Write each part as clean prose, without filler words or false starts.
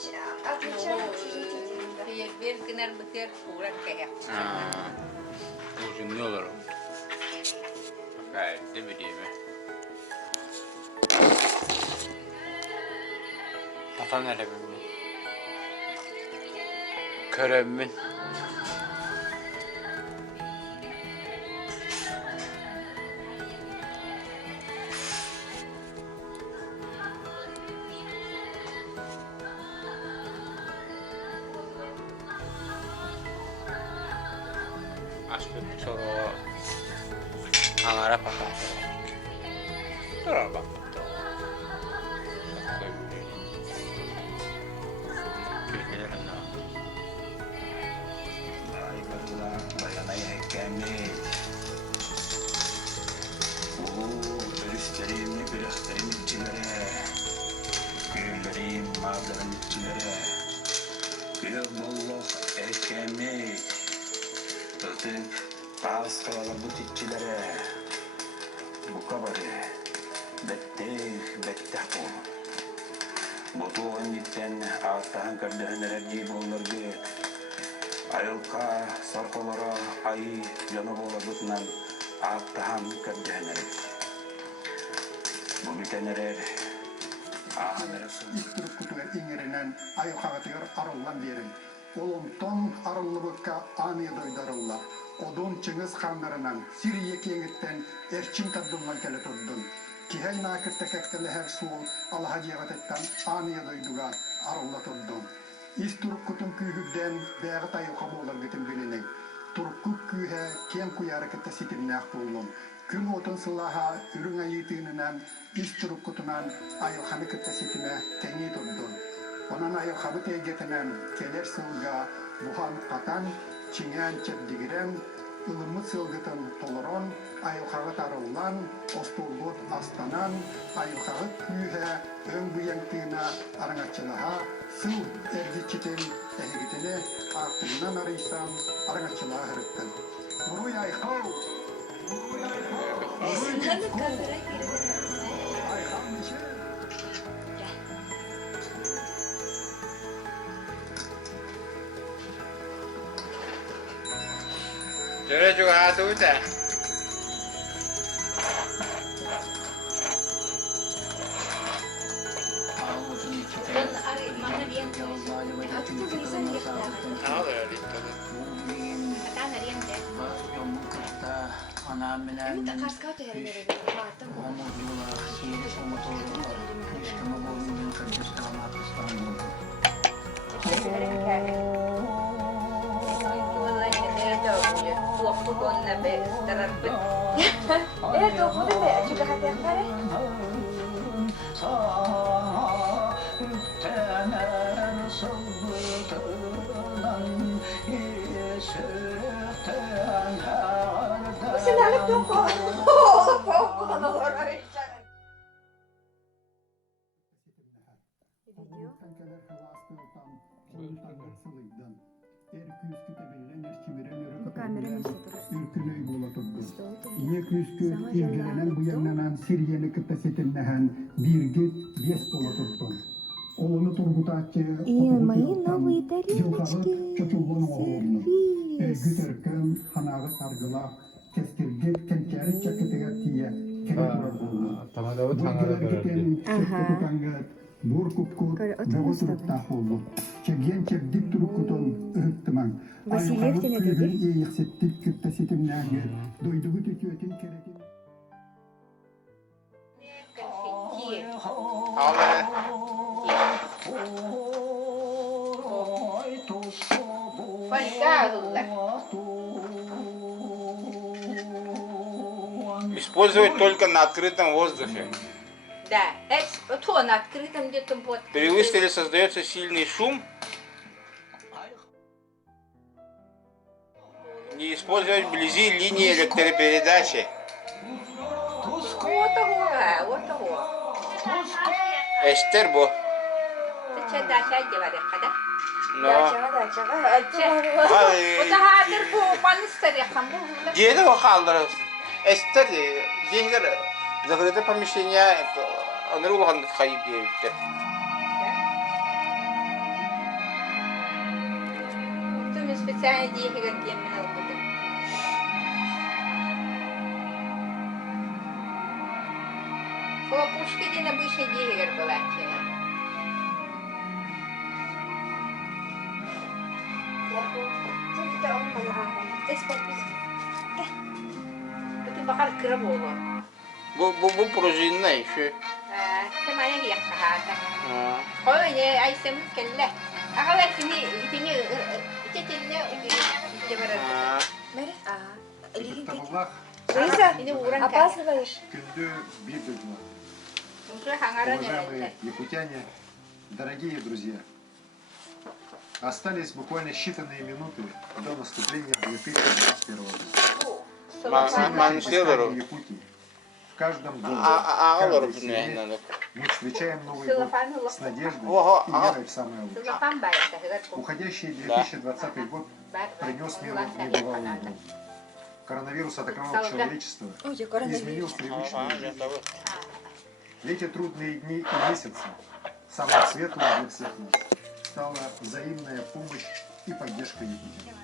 Отвечаю общежитие. Бергенер бытер курак каяк. Uzun ne olur? Gayet de bileyim. Atan elemin. Köremin. Aspet soru angara pakai. Terus bak. Pas kalau butikçilere bu kabarı betteh pun. Butuğun gitten ağıttahan kardehenlere gibi olurdu. Ayılka sarkolara ay yanı oladığından ağıttahan kardehenlere. Bu bitenler İstirip kutuver ingerinden ayılkagatıyor arıllan derin. Olumton arıllıbıkka anıya doydarılla. Odun Çıngiz Hanlarından Siriye kengitten erçin taddımdan kele tuddun. Kihey nakırtta kekkeli her suğul Allah'a ciğatetten anıya doyduga arılla tuddun. İstirip kutun kühübden beğat ayılka boğular gıtın bilinin. Turkuk kühe ken kuyarıkıtta sitirnäh buldum. Gün otun sılaha ürün ayıtığından istirip kutunan ayılkanı kıtta sitime teni tuddun. Onan ayılkanı tegetinen keler sılga buhan katan çingen çepdigiren ılımı sılgıtın toloron ayılkağı tarıllan ostulgut astanan ayılkağı kühe ön büyentığına arınaçılaha sıl erdiçitin ehigitini artığından arıysam arınaçılaha hırıttın. Vuruy aykav! Vuruy aykav! Aykav neşe! Şöyle çok hatı uta. İlgilenen bu yanlanan Siriye'ni kıttasetinden bir git bies bolatutun. Oğlunu Turgutacı yılkarı çocuğun oğlunu. Güterken hanağı targıla keskirget tenkeri çakıtıga tiye kere durar buldu. Bu giden şirketi Буркупку боготуртта холду. Чеген чебдик турукутон ыхтыман. Васильев деледи. Ийексеттик кыттаситимнәге. Дойдугу төтүөтин керетин. Использовать только на открытом воздухе. Да, это на открытом где-то вот. При выстреле создается сильный шум. Не использовать вблизи линии электропередачи. Вот того. Эстербо. Ты что, дача одеваешь, да? Но. Вот хадыр bu манистеряхам bu. Деда вахалдырыз. Эстер дегер закрытое помещение. Он рулхан хайып дейбиттер. Sen diye yemin almadım. Хлопушки дина быше дигер балаче. Bütün bakar kırım olur. Bu projenin ne işi? Kemana yakahata. Koy ne ay sem kelle. Akala sini çetinne Ha. Табыллах Лиза, ini urang kan. опаздываешь? күндө бир дөдү. Уже хангара Уважаемые якутяне, дорогие друзья, остались буквально считанные минуты до наступления 2021 года. Манстелеру. Якутии. В каждом доме, в Ağlar каждой семье bunu. мы встречаем Новый год с надеждой Ого, и ага. верой в самое лучшее. Сылапан байта хыгат. Уходящий 2020 год принес миру небывалую угрозу. Коронавирус атаковал человечество Ой, я и изменил привычную жизнь. В эти трудные дни и месяцы самым светлым для всех нас стала взаимная помощь и поддержка Якутии.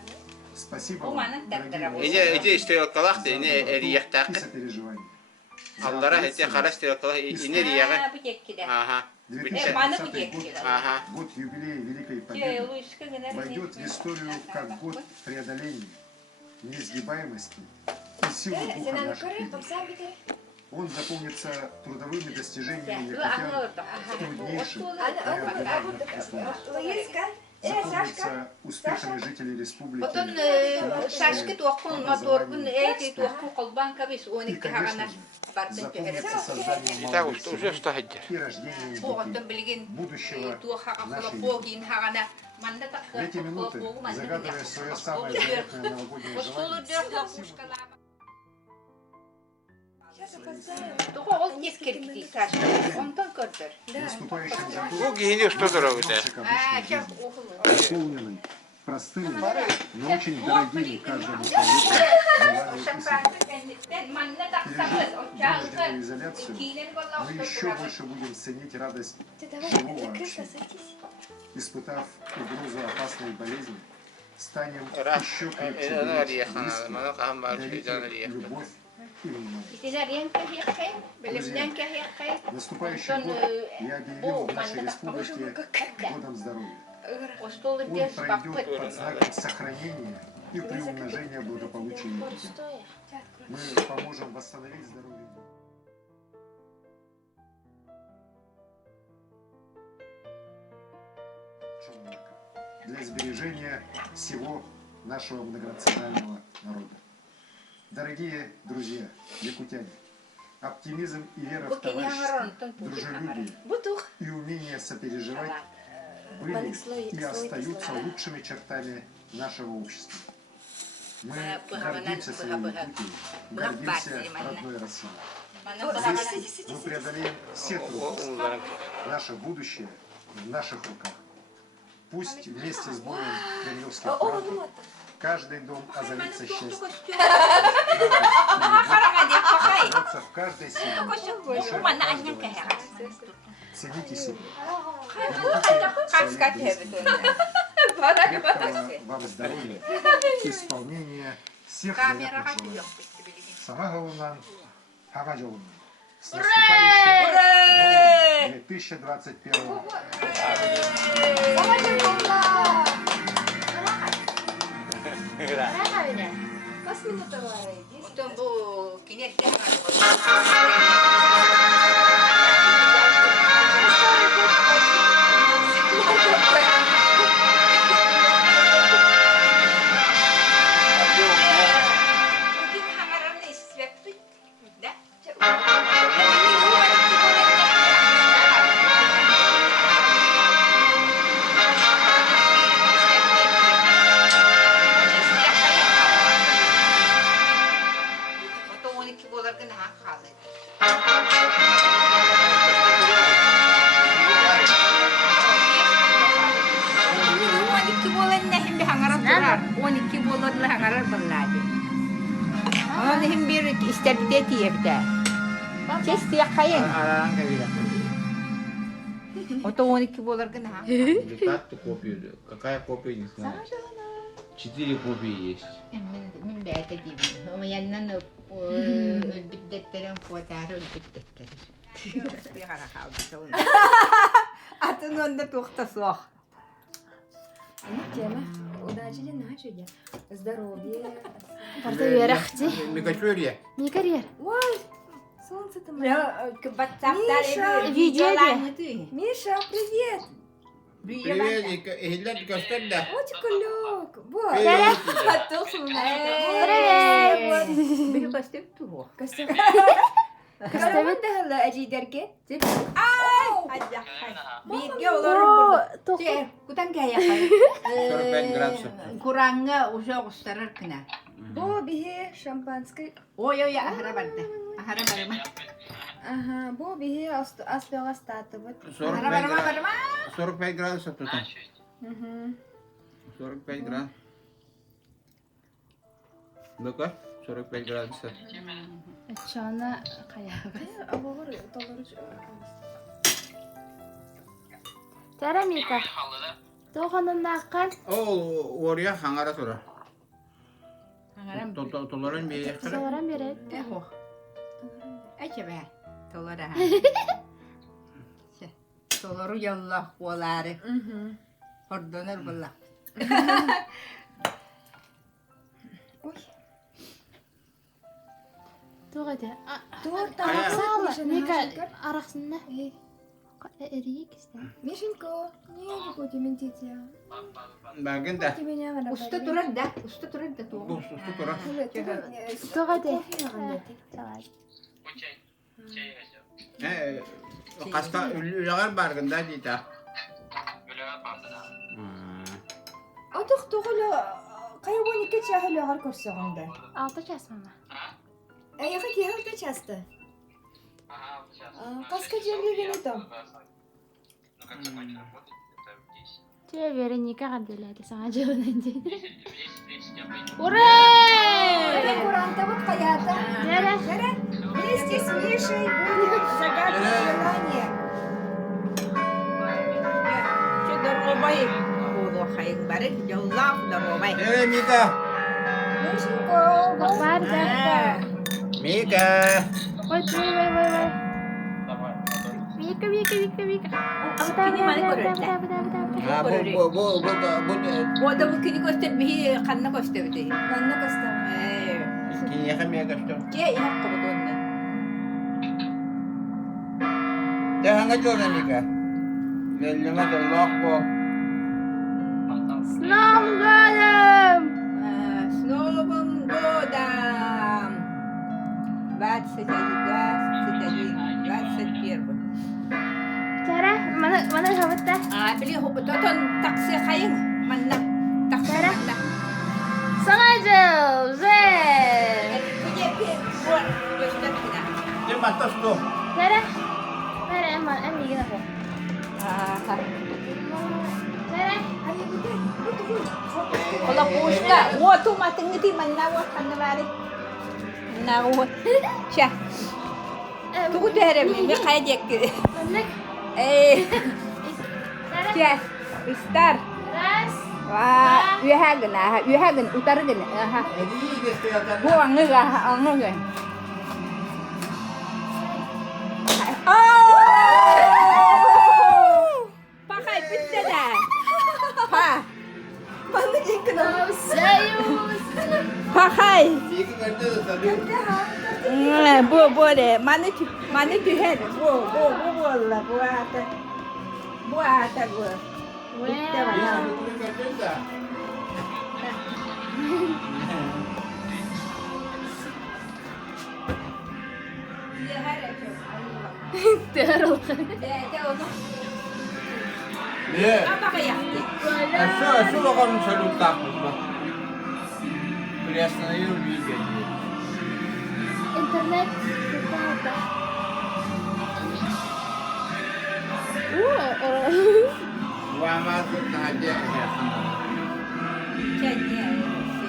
Спасибо вам, дорогие мои İce istiyor kalak da yine и eriyektak. сопереживания. Allah'a hetse kalas istiyor kalak yine eriyektak. Bu çekki de. Aha. 2020 год, Ага. год юбилея Великой Че, Победы, лучка гына. войдет в историю как год преодоления, несгибаемости и силы духа наших людей. Он запомнится трудовыми достижениями якутян в труднейших неординарных условиях. Запомнится успехами жителей республики. Потом шашки туакун моторгун эти туакун колбан кабис И, оники хагана конечно же, бартын запомнится төһөрөп. созданием Так молодых уж уже семей что хотел. и рождением Бугаттан детей. билген будущего туахага нашей хлопогин хагана манда так. В эти минуты, загадывая свое самое заветное новогоднее Постулу желание, дер хлопушкалар. Сейчас опоздаем. Туга ол нескерки ташка. Онтон көрдөр. в наступающем году Bu giyiniyor что дорого да. вернемся к обычной Чак жизни, ухлы. наполненной простыми, но очень дорогими каждому человеку делами и судьбами. Вынужденную изоляцию мы еще больше будем ценить радость Ты давай, живого на кресло общения. садись. Испытав угрозу опасной болезни, станем Ра. еще крепче Она беречь приехала, близких, она там дарить она им приехала. любовь и внимание. Итинарен кахекай, белемнен кахекай. Наступающий год я объявил в нашей республике годом здоровья. Постулу Он дер пройдет под знаком сохранения и приумножения благополучия якутян. Мы поможем восстановить здоровье. Человека для сбережения всего нашего многонационального народа. Дорогие друзья, якутяне, оптимизм и вера в товарищество, дружелюбие Бутух. и умение сопереживать были и остаются лучшими чертами нашего общества. Мы гордимся своей Якутией, гордимся родной Россией. Здесь мы преодолеем все трудности. Наше будущее в наших руках. Пусть вместе с боем кремлевских врагов каждый дом озарится счастьем. Оставаться в каждой семье. Цените себя. Крепкого вам здоровья, исполнения всех заветных желаний. Самагалунан, Хагажолунан. С наступающим новым 2021 Pas minuta var. Потом bu кинеркен Onu hem bir istedide diyebde. Kes diye kayın. Araran kabila. O da 12 bolar gına. Диктат копию. Какая копия не знаю. 4 копии есть. Min bäte gibi. Ama yandan öldükletlerin fotoğrafı öldükletleri. Bir kara kaldı sonra. Atın önünde tukta soğuk. Тема. Удачи для начали. Здоровья. Портоверахти. Микачурья. Никарьер. Ой, солнце-то мое. Ya batsaklar Миша! videolar. Миша, привет! Привет, Хиллер Костелла. Котикулек. Вот. Привет. Bir kostüm tuğu. Костя. Костя, да, Аджидерке. Hadi. Bir olurum burada. Şey, kutan kaya yapar. 45 градусов. Kuranga uşağı gösterir kına. Бо, беги, шампанское. Oy oy ahara barda. Ahara barma. Ага, Бо, беги, аспела стата. Вот. 45 Ahara barma градусов. barma. 45 градусов тут. Угу. 45 градусов. Ну-ка, 45 градусов. Çana kaya. Абалар, талар. Тара Мика. Тоғанын аққан. Ол ория хаңара тұра. Ahara Толорын бейе қыра. Соғыран береді. Eho. Ayça be. Tolara. Tolaru yallah oları. Угу. Ordonur bullah. Ой. Тоғады. Торт, Сağla. Мика Миша, арақсында. Эрейік істе. Мишенька, не буду ментить. Багын да. Ты меня надо. Usta turar da. Usta turar da tuğu. Бұл сұсты тұра. Тоғады. Қасқа үліғар барғында дейді. Отох тоғылы қайуаны кетші әліғар көрсеғінде. 6 час мама. Аяғы кейхалда часты. Қасқа жерлеген етім. Түйе Вероника қанделеді саңа жылынан дейін. Ура! Куранта вот қаята. Жәрі. Жәрі, вместе с Мишей будем загадывать желание. Şu dormobay. Oğlu hayın bari. Yallah dormobay. Мика! Мишенька, Бар да. Мика! Ой, ой. Мика. Kini mani görürdü. Bu adamı kini göster bir kanına gösterdi. Kanna Коста. Кенеха мегашты. Ki ya kovuduğunda. Тэ ханга жона Мика? Леллема доллах бо. С Новым годом! С Новым годом! 21. Жәрі, мана жабытта. Beli hubutotun taksi kayın. Manna. Taksi Jara. manna. Саңа жыл! Жэл! Kuye bir bu göster kina. Тэ матасто. Жәрі. Жәрі, ән егін ақы. Жәрі. Ola pusta. Wo tu mating ngiti manna wo kanna bari. Manna wo. Şah. Tu derim mi kayacak. Önlük. Жәрі. Şah. Istar. Раз. Wah, ühagen utargen. Aha. Bu angga. Pakai pizza dah. Pa. Союз. Pakai. Мика гэнтэ саду. Bu de. Mana tuher. Bu lah. Bu ata bu. Pizza mana? Terol. Не. Apa kayak? Что он салют так вот? Приостановил видео. Интернет. Вама тут надя.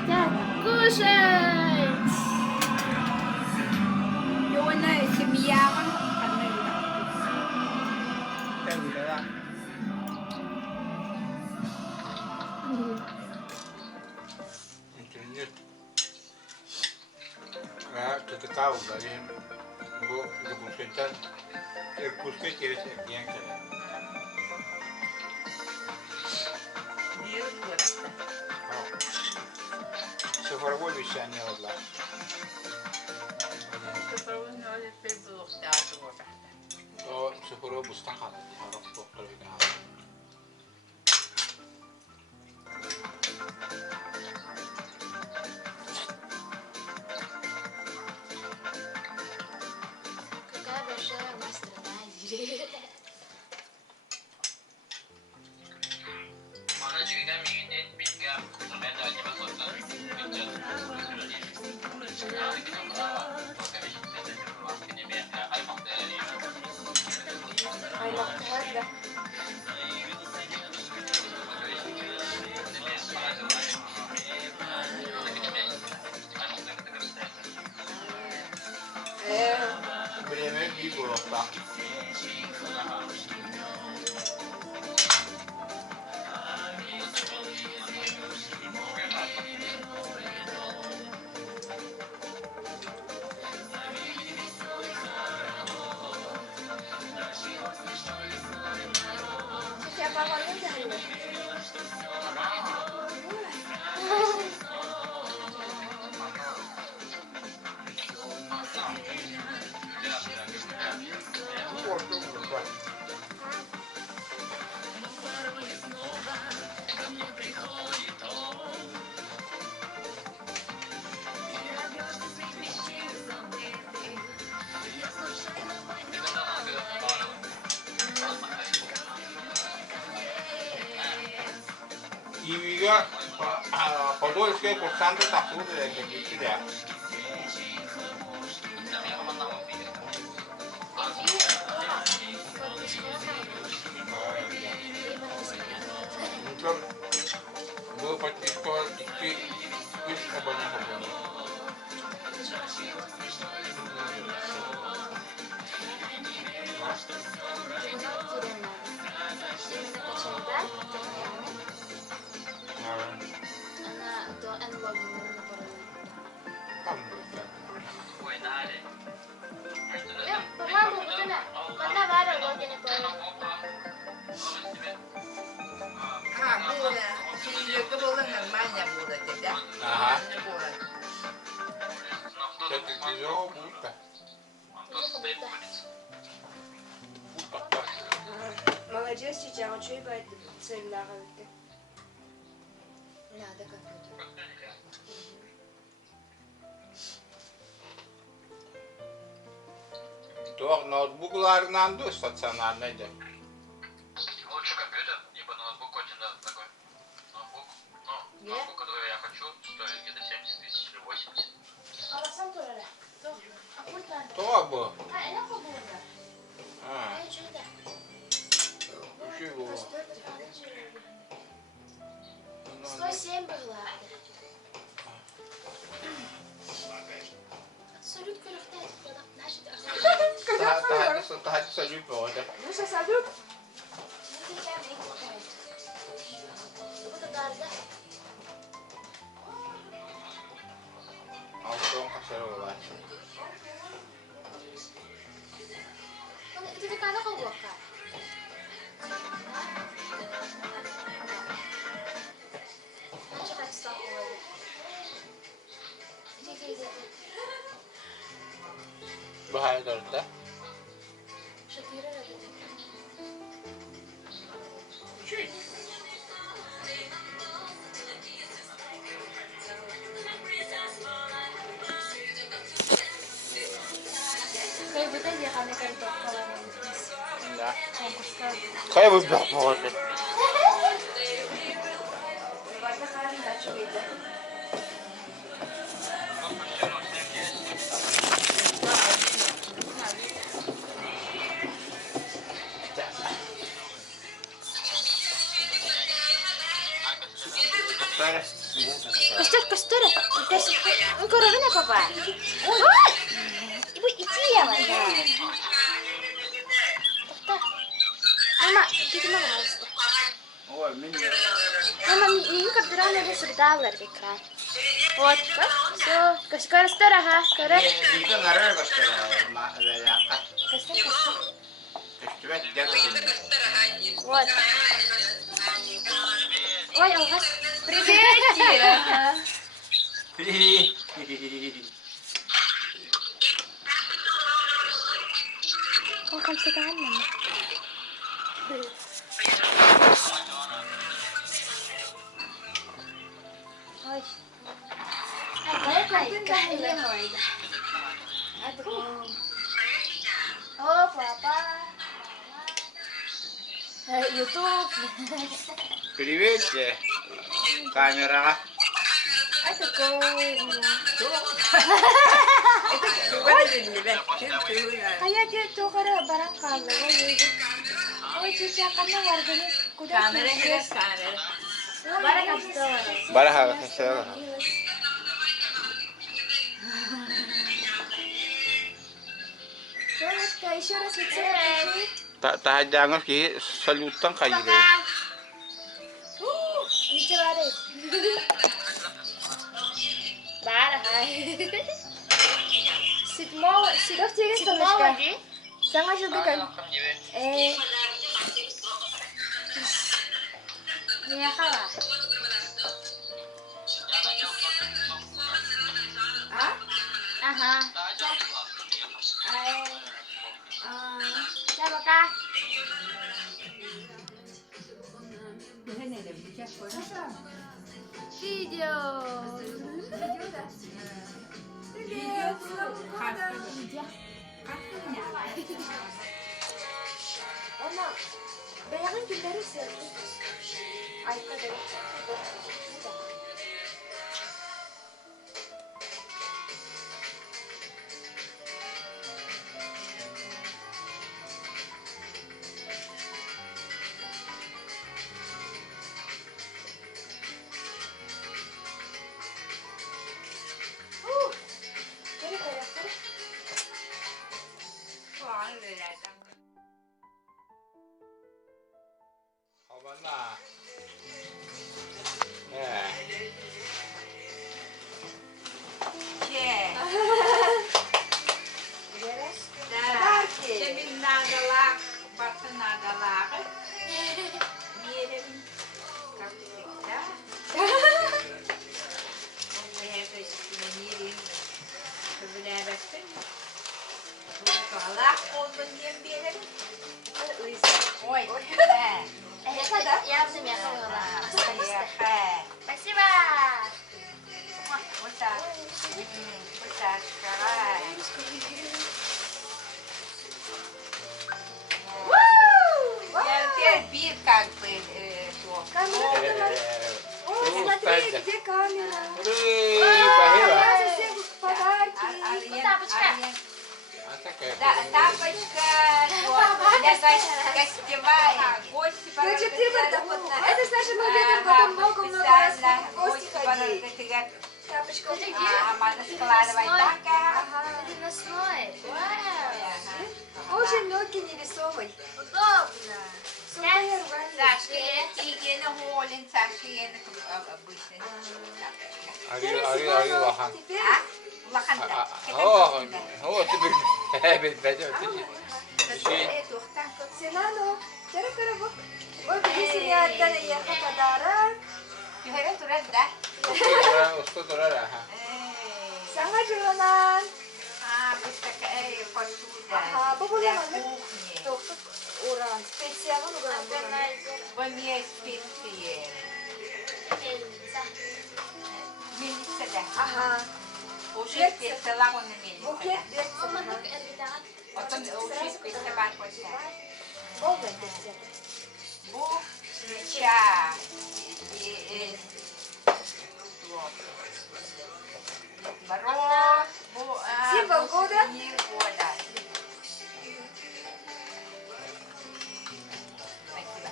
Так, кушать. Jowana semia kan? Ya tutukal dari bu dokumentan kurske kires ekleyen kere. Diyor bu arada. Sıfır gol bir saniye oldu. Sıfır ne olacak bir buluk daha sonra. O sıfır o bustan kaldı. Harap doktor bir daha. Какая большая у нас страна, Ири. Аймактарда. Bremen bir blokta. Siapa kamu dahulu? Korktum burada. 이위가 podolskie kursante taksudy jakby tyle. Jutro było praktycznie 2 abonentów. Она до энлогина на Tam По-моему, вот она. Она вара логина по. Ha böyle şimdi kıvılın manya burada dedi. Aha. Ne burada? Çok güzel oldu. Молодец, тетя, а что ебать цель лаговки? Надо компьютер. Doğru notebooklarından da stasyonlarındaydı. Лучше компьютер, ибо ноутбук очень дорогой. Ноутбук, ноутбук, который я хочу, стоит где-то 70 тысяч или 80. Аласан турара. А пульт надо. Doğru bu. А, это по-моему. Ha, А, что это? bir şey bu. 107 была. Салют, курахтает. Наши Daha salüp bu arada. Ну, сейчас салют. Bu da darda. Altın kaşarı var. Это такая на колготка. Знаешь, как стаховая? Иди. Bu hayatlarda. Шатира работает. Kayak betul ya kami kan kalau Ya. konkurslar. Kayak bu blok bu arada. Ладно, Харин, да, что это? Костер. Ну, коровина, папа. Ой! Ibu iti ya, Manda. Tak. Mama, kita mau harus. Ой, мені. Mama, ini kebetulan ada serdal dari ekran. Вот, все. Скоростара, ха, скоро. Itu ngaruh ke sekolah, layakat. Festival jangan. Вот. Ой, Алгас. Привет. О, خمسة تعلم. Ой. О, папа. YouTube. Привет, камера. Это go. А я тебе только баранкала. Ой, чича, kamu warganya kuda. Kamera hilas kamera. Baraha kasih. Солнышко, еще раз лицо покажи. Tak jangan ki salutan kayu deh. Ничего, Арик. Седьмого, солнышко. Сама жугукай. Меня хава. Ага. Ya пока. Видео. Ama beyanın günleri sevdim. Ay kadar. Geri koy yaptırı. Havana. Semin nadalak, batı nadalak. Yerim kapıda. Bu hep üstüne yerim. Kıvıra baktın. Bu kalak oldun yem benim. Ой. Я взаимела. Спасибо. Вот так. Вот так. Я теперь бит как бы О, смотри, где камера. Bahira. Сразу всем подарки. Тапочка. Тапочка, для гостевая, гости Значит, ты это значит, мы будем потом много-много раз в гости ходить. Тапочка. Мама складывай так. Переносной. Вау. Очень легкий, не весомый. Удобно. Сухая рваная. Сашка, Игена Холин, Сашка, обычно. Ari wahan. Теперь Лоханта. Oh, itu beda. Силано. Кера-кера-бок. Вот здесь у меня от Данияха подарок. Юхера турас, да? Ustu turara. Sangat jualan. Вот такая посуда. Ага, популярно, Для да? кухни. Tuh, orang spesial orang. Вами специи. Мелисса, да. Ага. Уже специала он на мелисса. Букет берется. Потом уже специала почта. Полный берется. Бух, свеча. Мороз. Символ года? Сувенир года. Спасибо.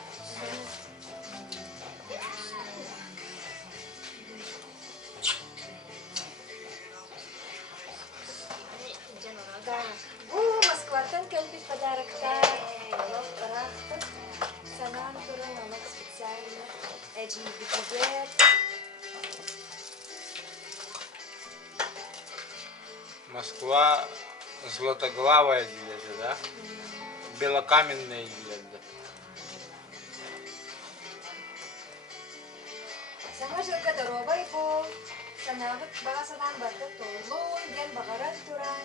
Да. Москва-тан кельпит подарок. Санан туран намак специально. Эджи бикубет. Москва Златоглавая диледі, да? Белокаменная диледі. Sama juga terobai po. Sana baka sa tambak to. Loon, yan bakaran turan.